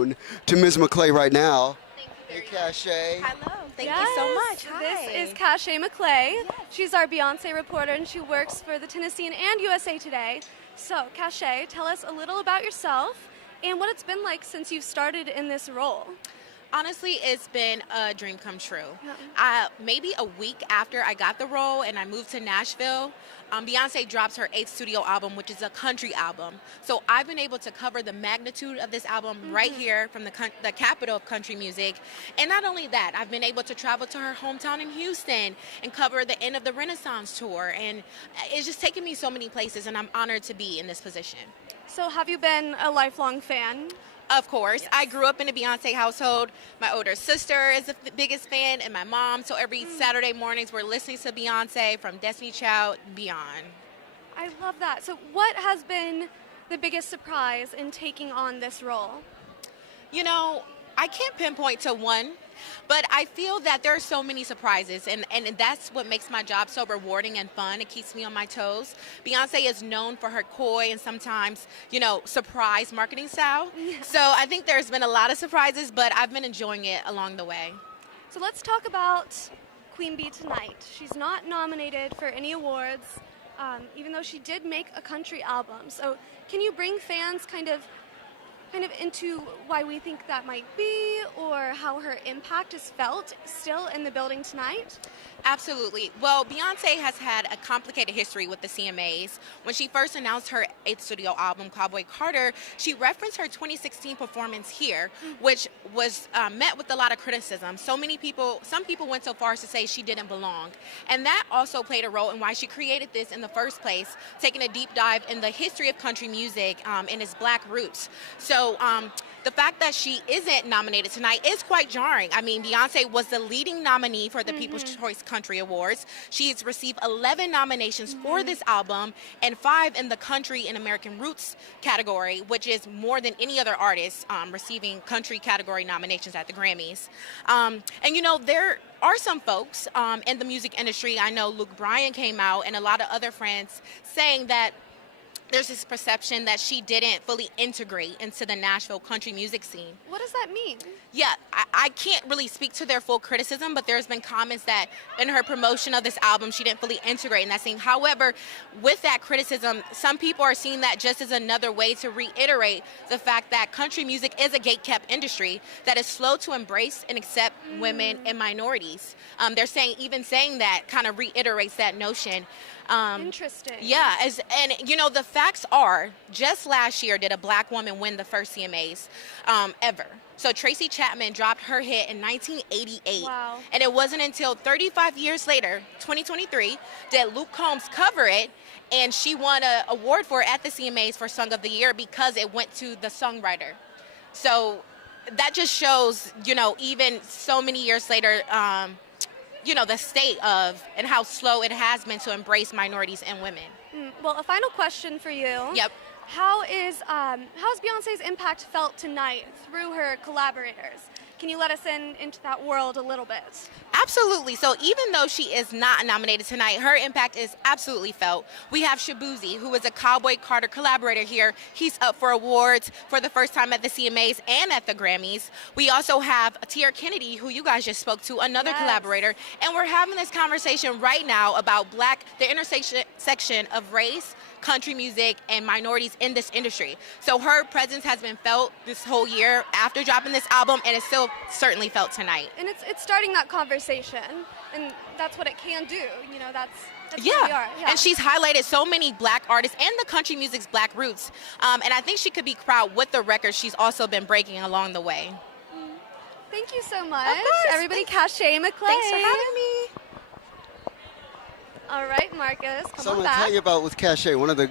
microphone to Ms. McClay right now. Thank you Hey, Cachet. Hello. Thank you so much. Hi. This is Cachet McClay. She's our Beyonce reporter, and she works for the Tennessean and USA Today. So, Cachet, tell us a little about yourself and what it's been like since you've started in this role. Honestly, it's been a dream come true. Yeah. Maybe a week after I got the role and I moved to Nashville, Beyonce drops her 8th studio album, which is a country album. So I've been able to cover the magnitude of this album right here from the capital of country music. And not only that, I've been able to travel to her hometown in Houston and cover the end of the Renaissance tour. And it's just taken me so many places, and I'm honored to be in this position. So, have you been a lifelong fan? Of course. Yes. I grew up in a Beyonce household. My older sister is the biggest fan, and my mom. So every Saturday mornings, we're listening to Beyonce from Destiny Child beyond. I love that. So what has been the biggest surprise in taking on this role? You know, I can't pinpoint to one, but I feel that there are so many surprises, and that's what makes my job so rewarding and fun. It keeps me on my toes. Beyonce is known for her coy and sometimes, surprise marketing style. Yeah. So I think there's been a lot of surprises, but I've been enjoying it along the way. So let's talk about Queen Bee tonight. She's not nominated for any awards, even though she did make a country album. So can you bring fans kind of into why we think that might be, or how her impact is felt still in the building tonight? Absolutely. Well, Beyonce has had a complicated history with the CMAs. When she first announced her 8th studio album, Cowboy Carter, she referenced her 2016 performance here, which was met with a lot of criticism. Some people went so far as to say she didn't belong. And that also played a role in why she created this in the first place, taking a deep dive in the history of country music and its black roots. So the fact that she isn't nominated tonight is quite jarring. I mean, Beyonce was the leading nominee for the People's Choice Country Awards. She's received 11 nominations for this album and 5 in the Country and American Roots category, which is more than any other artist receiving country category nominations at the Grammys. There are some folks in the music industry. I know Luke Bryan came out and a lot of other friends saying that there's this perception that she didn't fully integrate into the Nashville country music scene. What does that mean? Yeah, I can't really speak to their full criticism, but there's been comments that in her promotion of this album, she didn't fully integrate in that scene. However, with that criticism, some people are seeing that just as another way to reiterate the fact that country music is a gate-kept industry that is slow to embrace and accept women and minorities. They're saying that kind of reiterates that notion. Interesting. Yeah, the facts are, just last year did a black woman win the first CMAs ever. So Tracy Chapman dropped her hit in 1988. Wow. And it wasn't until 35 years later, 2023, that Luke Combs covered it, and she won an award for it at the CMAs for Song of the Year because it went to the songwriter. So that just shows, even so many years later, the state of and how slow it has been to embrace minorities and women. Well, a final question for you. Yep. How's Beyonce's impact felt tonight through her collaborators? Can you let us into that world a little bit? Absolutely. So even though she is not nominated tonight, her impact is absolutely felt. We have Shabuzi, who is a Cowboy Carter collaborator here. He's up for awards for the first time at the CMAs and at the Grammys. We also have Tier Kennedy, who you guys just spoke to, another collaborator. And we're having this conversation right now about the intersection of race, country music, and minorities in this industry. So her presence has been felt this whole year after dropping this album, and it's still certainly felt tonight. And it's starting that conversation, and that's what it can do. That's where we are. Yeah. And she's highlighted so many black artists and the country music's black roots. And I think she could be proud with the records she's also been breaking along the way. Thank you so much. Of course. Everybody, Cachet McClay. Thanks for having me. All right, Marcus, come So I'm on going to back. tell you about with Cachet, one of the